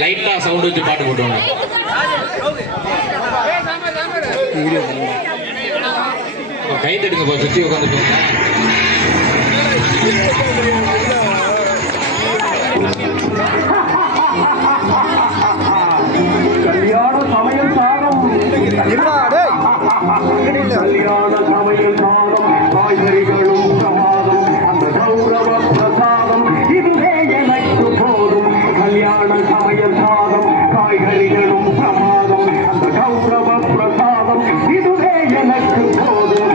லைட்டா சவுண்ட் வச்சு பாட்டு போட்டுவாங்க. கை தட்டுங்க சுத்தி உட்காந்துட்டு கல்யாண சமையல் சாதம் கல்யாண சமையல் சாதம் காய்கறிகளும் பிரமாதம் அந்த கௌரவ பிரசாதம் இதுவே எனக்கு போதும்.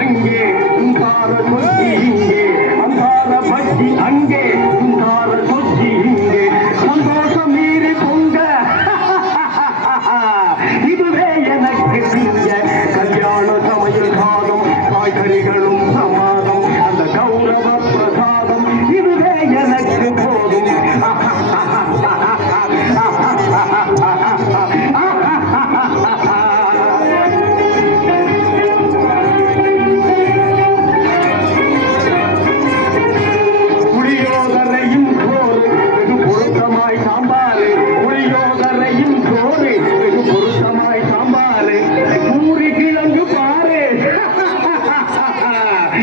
அங்கே உங்கார இங்கே.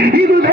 இதுவே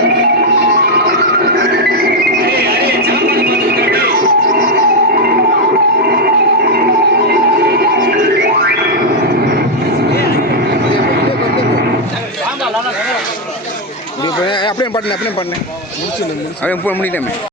அப்படியே பண்ணு அப்படியே பண்ணு. முடிச்சு அப்படியே முடிச்சிட்டேன்